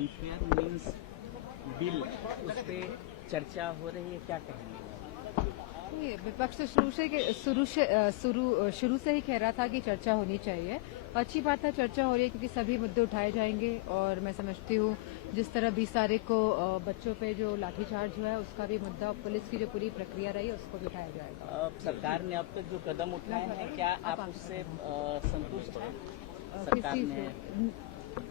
Unfair means bill उस पे चर्चा हो रही है, क्या कहेंगे? ये विपक्ष तो शुरू से ही कह रहा था कि चर्चा होनी चाहिए। अच्छी बात है, चर्चा हो रही है क्योंकि सभी मुद्दे उठाए जाएंगे और मैं समझती हूँ जिस तरह 20 तारीख को बच्चों पे जो लाठीचार्ज हुआ है उसका भी मुद्दा, पुलिस की जो पूरी प्रक्रिया रही है उसको भी उठाया जाएगा। सरकार ने अब तक जो कदम उठाए हैं, क्या आप उससे संतुष्ट हैं? सरकार ने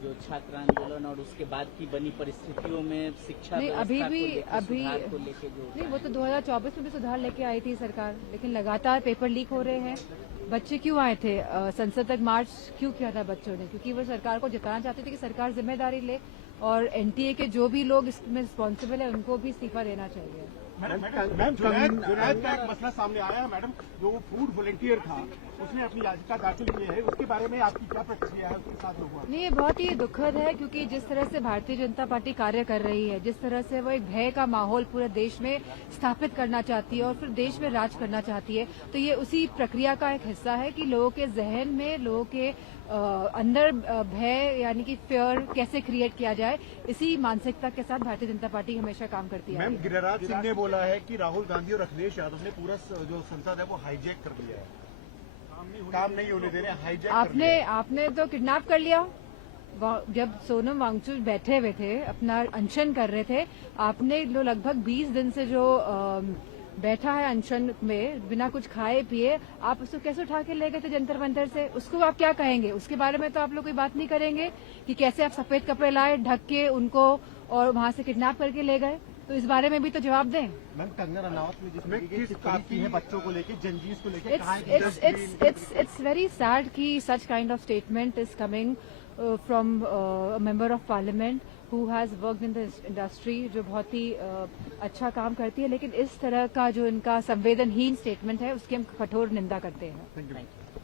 जो छात्र आंदोलन और उसके बाद की बनी परिस्थितियों में शिक्षा नहीं, अभी सुधार को लेके जो नहीं, वो तो 2024 में भी सुधार लेके आई थी सरकार, लेकिन लगातार पेपर लीक हो रहे हैं। बच्चे क्यों आए थे संसद तक मार्च क्यों किया था बच्चों ने? क्योंकि वो सरकार को जिताना चाहते थे कि सरकार जिम्मेदारी ले और एनटीए के जो भी लोग इसमें रिस्पॉन्सिबल है उनको भी इस्तीफा देना चाहिए। मैडम जुनैद का एक मसला सामने आया है मैडम, जो फूड वॉलंटियर था उसने अपनी याचिका दाखिल की है, उसके बारे में आपकी क्या प्रतिक्रिया है? उसके साथ हुआ नहीं, ये बहुत ही दुखद है क्योंकि जिस तरह से भारतीय जनता पार्टी कार्य कर रही है, जिस तरह से वो एक भय का माहौल पूरे देश में स्थापित करना चाहती है और फिर देश में राज करना चाहती है, तो ये उसी प्रक्रिया का एक हिस्सा है कि लोगों के जहन में, लोगों के अंदर भय यानी कि फियर कैसे क्रिएट किया जाए, इसी मानसिकता के साथ भारतीय जनता पार्टी हमेशा काम करती है। मैम, गिरिराज सिंह ने बोला है कि राहुल गांधी और अखिलेश यादव ने पूरा जो संसद है वो हाईजैक कर लिया है, काम नहीं होने दे रहे, हाईजैक कर लिया है। आपने तो किडनैप कर लिया। जब सोनम वांगचुक बैठे हुए थे, अपना अनशन कर रहे थे, आपने लगभग 20 दिन से जो बैठा है अनशन में बिना कुछ खाए पिए, आप उसको कैसे उठा के ले गए थे जंतर मंतर से? उसको आप क्या कहेंगे? उसके बारे में तो आप लोग कोई बात नहीं करेंगे कि कैसे आप सफेद कपड़े लाए, ढक के उनको और वहां से किडनैप करके ले गए? तो इस बारे में भी तो जवाब दें। मैम, कंगना रनावत ने जिसमें किस काफी है बच्चों को लेके, जंजीस को लेके, इट्स वेरी सैड कि such kind of statement is coming from a member of parliament who has worked in the industry, जो बहुत ही अच्छा काम करती है, लेकिन इस तरह का जो इनका संवेदनहीन स्टेटमेंट है उसकी हम कठोर निंदा करते हैं। Thank you.